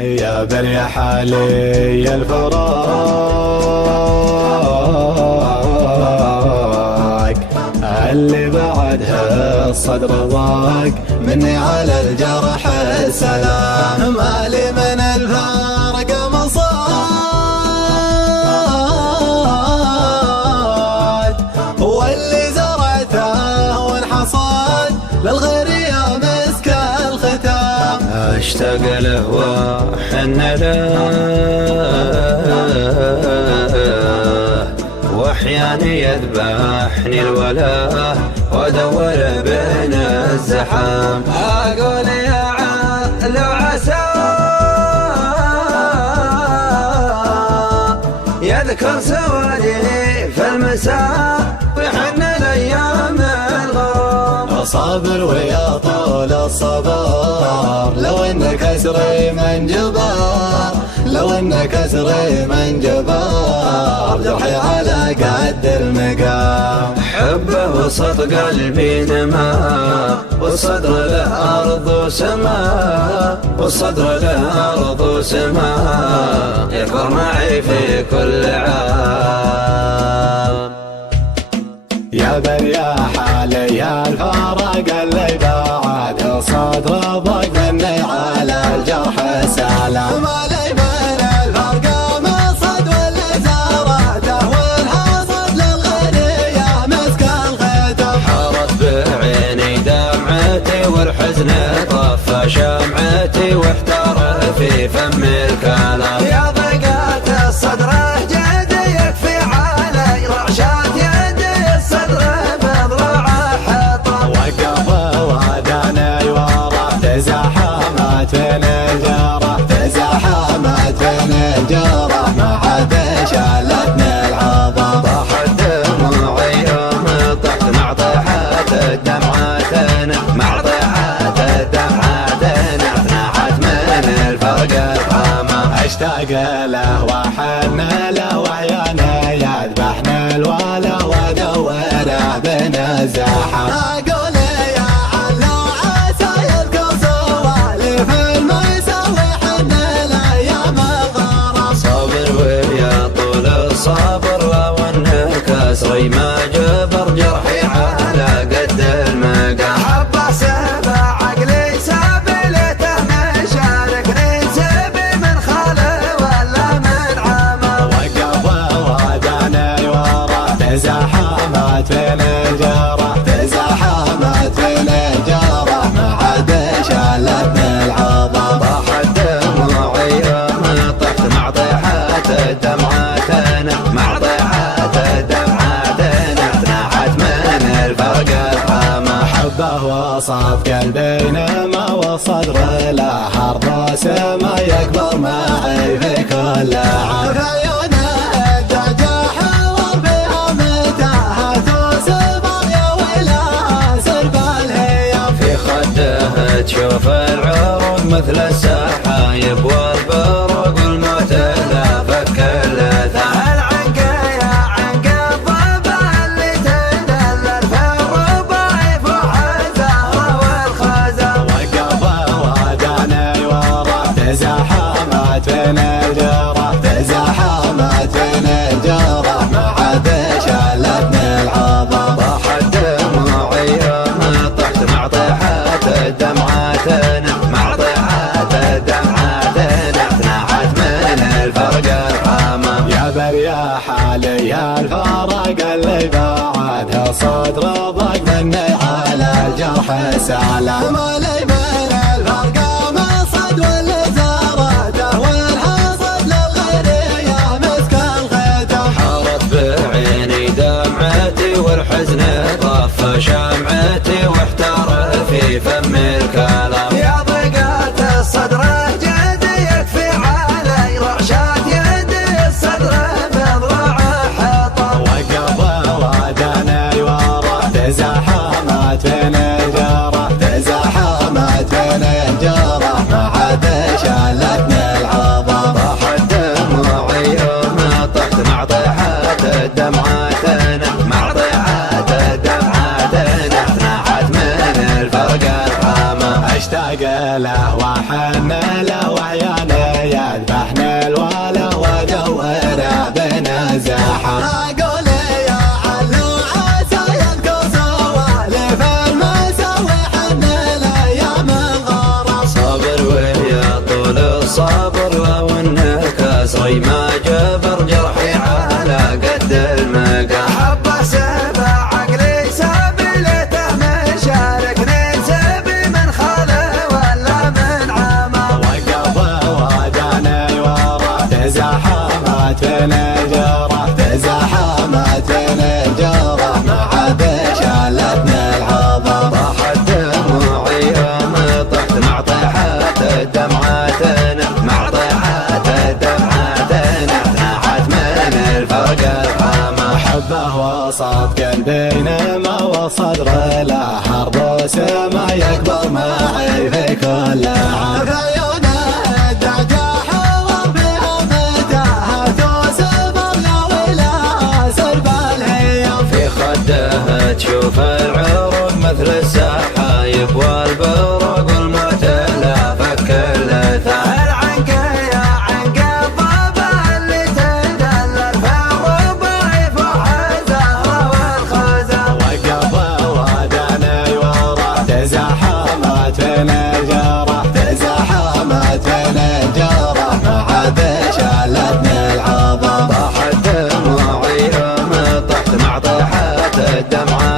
يا بريح حالي الفراق اللي بعدها الصدر ضاق مني على الجرح السلام مالي من الفارق مصاد واللي زرعته وانحصاد للغير يا مسك الختام اشتاق له واحن له واحياني يذبحني الولا وادور بين الزحام اقول يا لو عسى يذكر سوادي في المساء ويحن الايام الغرام صابر ويا طول الصبر لو ان كسري من جبار لو ان كسري من جبار جرحي على قد المقام حبه وسط قلبي نما والصدر له أرض وسماء والصدر له أرض وسماء يكبر معي في كل عام يا بريا حالي يا الفرق اللي بعد الصدر ضاق مني على الجرح سلام مالي من الفرق مصد واللي زرعته والحصد للغير يا مسك الختم حارت بعيني دمعتي والحزن طفى شمعتي واحتار في فم الكلام يا ضيقات الصدر جدي يكفي علي رعشات يدي الصدر بضلع حطم وقف وداني ورا تزاحمت بين الجرح تزاحمت بين الجرح ما حد شالتني العظم طاحت دموعي يوم طحت مع طيحات الدمعات مع طيحات الدمعات نحت من الفرق الحمام اشتاق له واحن له وعياني يذبحني الولا وادوره بين الزحام اقول يا علو عسى يذكر سوالف الميسا ويحن الايام الغرام صابر ويا طول الصبر لو انه كسري ما جبر جرحي على قد المقام حبه سبع عقلي سابلته مشاركني سبي من خاله ولا من عمه وقف وداني ورا تزاحمت بين الجرح تزاحمت بين الجرح ما عاد شالتني العظم طاحت دموعي يوم طحت مع طيحات الدمعات مع طيحات الدمعات نحت من الفرق الحمى حبه وصف قلبي نما والصدر له أرض وسما يكبر معي في كل عام تشوف العروق مثل السحايب والبروق والموت لا فك اللثام العنقة يا عنقة الضبع اللي تدلل في الربايف وحزاها والخزام وقف وداني ورا تزاحمت بين الجرح تزاحمت بين الجرح ما عاد شالتني العظم طاحت دموعي يوم طحت مع طيحات الدمعات مع طيحات الدمعات نحت من الفرق الحمام يا بريا حالي يا الفرق اللي بعدها صدر ضاق مني على الجرح سلام مالي من الفرق مصد واللي زرعته والحصد للغير يا مسك الختم حارت بعيني دمعتي والحزن طفى شمعتي واحتار في فم الكلام يا ضيقات الصدر جدي يكفي علي رعشات يدي الصدر بضلع حطم وقف وداني ورا تزاحمت بين الجرح تزاحمت الصبر لو انك كسري ما جبر جرحي على قد المقام. حبه سبع عقلي سبيلته مشاركني سبي من خاله ولا من عمه. وقف وداني ورا تزاحمت في نجره تزاحمت في نجره ما عاد شالتني العظم. طاحت دموعي يوم طحت مع طيحات دمعاتنا مع طيحات دمعاتنا ناحت من الفرق الحامة. حبه وسط قلبينا وصدر له حرب وسما يكبر معي في كل عام. في عيونه الدجاح وبها متاهة وسبر لو إلى سرب الهيام. في خده تشوف العروق مثل السحايب والبروق والمعتلى فك اللثام. العنقة يا عنقة الضبع اللي تدلل في الربع فوح الزهرة والخزام. وقف وداني ورا تزاحمت في نجره تزاحمت في نجره ما عاد شالتني العظم. طاحت دموعي يوم طحت مع طيحات الدمعة